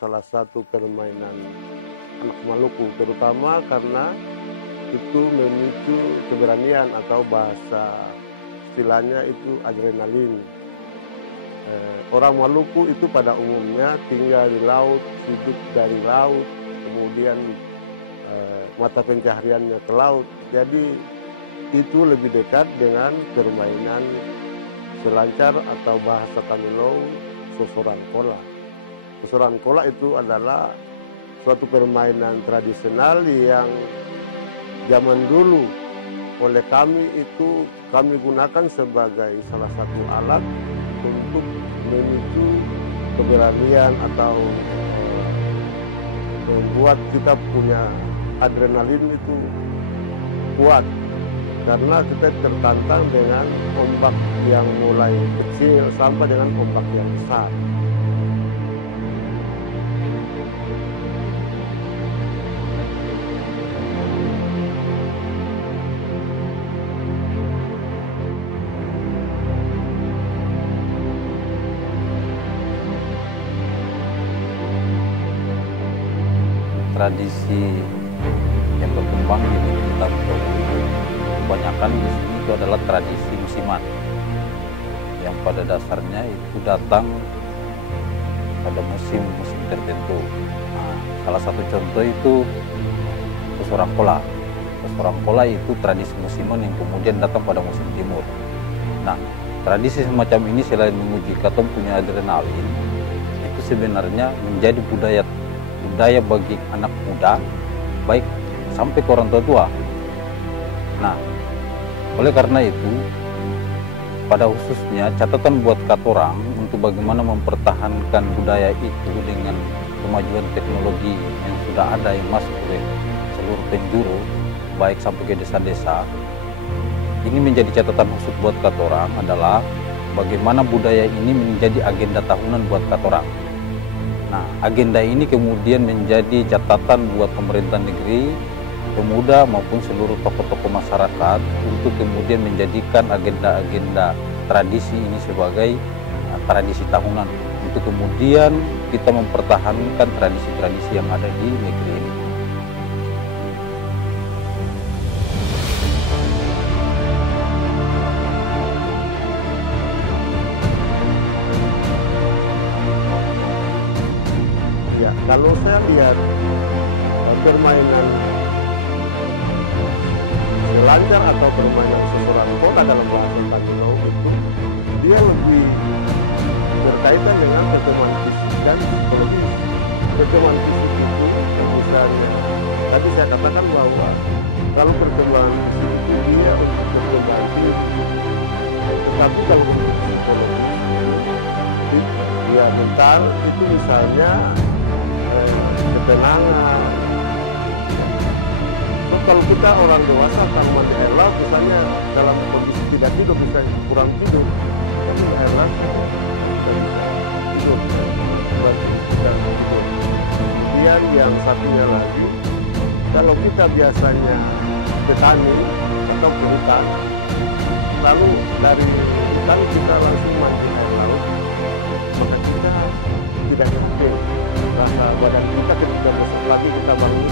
salah satu permainan anak Maluku, terutama karena itu memicu keberanian atau bahasa istilahnya itu adrenalin. Orang Maluku itu pada umumnya tinggal di laut, hidup dari laut, kemudian mata pencahariannya ke laut. Jadi itu lebih dekat dengan permainan selancar atau bahasa Kamilau sosoran kola. Sosoran kola itu adalah suatu permainan tradisional yang zaman dulu oleh kami itu kami gunakan sebagai salah satu alat untuk memicu keberanian atau membuat kita punya adrenalin itu kuat, karena kita tertantang dengan ombak yang mulai kecil sampai dengan ombak yang besar. Tradisi yang berkembang di kita kebanyakan di sini itu adalah tradisi musiman yang pada dasarnya itu datang pada musim-musim tertentu. Nah, salah satu contoh itu Sosorang Kola. Sosorang Kola itu tradisi musiman yang kemudian datang pada musim timur. Nah, tradisi semacam ini selain menguji katong punya adrenalin, itu sebenarnya menjadi budaya bagi anak muda, baik sampai ke orang tua. Nah, oleh karena itu, pada khususnya catatan buat katorang untuk bagaimana mempertahankan budaya itu dengan kemajuan teknologi yang sudah ada yang masuk ke seluruh penjuru, baik sampai ke desa-desa. Ini menjadi catatan khusus buat katorang adalah bagaimana budaya ini menjadi agenda tahunan buat katorang. Nah, agenda ini kemudian menjadi catatan buat pemerintah negeri, pemuda maupun seluruh tokoh-tokoh masyarakat untuk kemudian menjadikan agenda-agenda tradisi ini sebagai tradisi tahunan untuk kemudian kita mempertahankan tradisi-tradisi yang ada di negeri ini. Kalau saya lihat permainan selancar atau permainan sosoran kola dalam bahasa Kamilau itu dia lebih berkaitan dengan pertemuan fisik dan psikologi. Pertemuan fisik itu misalnya tadi saya katakan bahwa kalau pertemuan fisik itu dia untuk perkembangan fisik, tapi kalau untuk psikologi dia mental itu misalnya ketenangan. So, kalau kita orang dewasa kalau mandi air laut misalnya dalam kondisi tidak tidur, bisa kurang tidur, tapi air laut kita bisa tidur, tidur. Kemudian yang satunya lagi, kalau kita biasanya petani atau ke hutan, lalu dari hutan kita langsung mandi air laut, maka kita tidak ngerti. Rasa badan kita ketika besok lagi kita bangun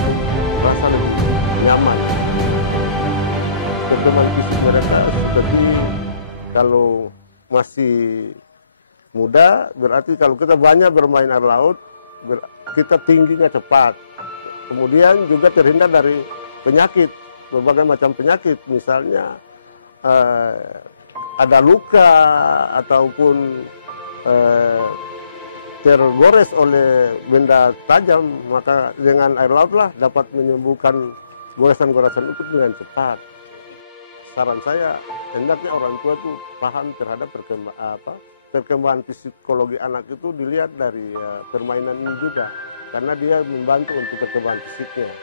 rasa lebih nyaman. Pertemuan fisik mereka seperti ini. Kalau masih muda berarti kalau kita banyak bermain air laut, kita tingginya cepat. Kemudian juga terhindar dari penyakit, berbagai macam penyakit, misalnya ada luka ataupun tergores oleh benda tajam, maka dengan air laut lah dapat menyembuhkan goresan-goresan itu dengan cepat. Saran saya, hendaknya orang tua tuh paham terhadap perkembangan psikologi anak itu dilihat dari permainan ini juga, karena dia membantu untuk perkembangan fisiknya.